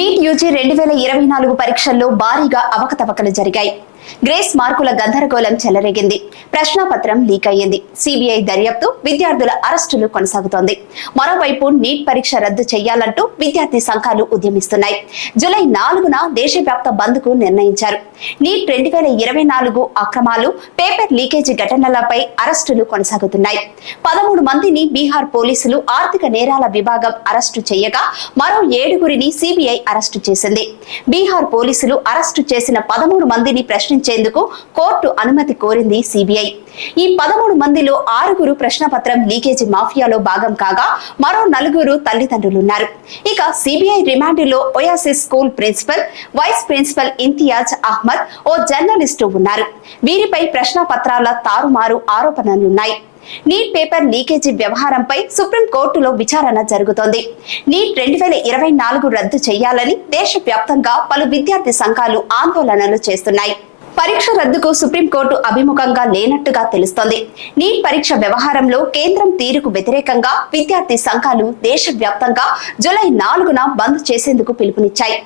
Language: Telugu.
నీట్ యూజీ 2024 పరీక్షల్లో భారీగా అవకతవకలు జరిగాయి. గ్రేస్ మార్కుల గందరగోళం చెలరేగింది. ప్రశ్నాపత్రం లీక్ అయ్యింది. సిబిఐ దర్యాప్తు, విద్యార్థుల అరెస్టులు కొనసాగుతోంది. మరోవైపు నీట్ పరీక్ష రద్దు చేయాలంటూ విద్యార్థి సంఘాలు ఉద్యమిస్తున్నాయి. జూలై 4న దేశవ్యాప్త బంద్కు నిర్ణయించారు. నీట్ 2024 అక్రమాలు, పేపర్ లీకేజీ ఘటనలపై అరెస్టులు కొనసాగుతున్నాయి. 13 మందిని బీహార్ పోలీసులు ఆర్థిక నేరాల విభాగం అరెస్టు చేయగా మరో 7గురిని సిబిఐ అరెస్టు చేసింది. బీహార్ పోలీసులు అరెస్టు చేసిన 13 మందిని ప్రశ్నించేందుకు కోర్టు అనుమతి కోరింది సిబిఐ. ఈ 13 మందిలో 6గురు ప్రశ్నపత్రం లీకేజీ మాఫియాలో భాగం కాగా మరో 4గురు తల్లిదండ్రులున్నారు. ఇక సిబిఐ రిమాండ్లో Oasis school principal, vice principal Imtiaz Ahmad, ఓ జర్నలిస్టు ఉన్నారు. వీరిపై ప్రశ్నపత్రాల తారుమారు ఆరోపణలున్నాయి. నీట్ పేపర్ లీకేజీ వ్యవహారంపై సుప్రీంకోర్టులో విచారణ జరుగుతోంది. నీట్ 2024 రద్దు చేయాలని దేశవ్యాప్తంగా పలు విద్యార్థి సంఘాలు ఆందోళనలు చేస్తున్నాయి. పరీక్ష రద్దుకు సుప్రీంకోర్టు అభిముఖంగా లేనట్టుగా తెలుస్తోంది. నీట్ పరీక్ష వ్యవహారంలో కేంద్రం తీరుకు వ్యతిరేకంగా విద్యార్థి సంఘాలు దేశవ్యాప్తంగా జూలై 4న బంద్ చేసేందుకు పిలుపునిచ్చాయి.